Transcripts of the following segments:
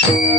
Oh,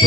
आवडी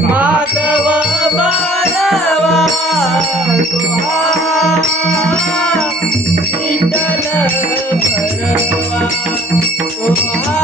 माधव बारवा तुहा विठ्ठल भरवा तुहा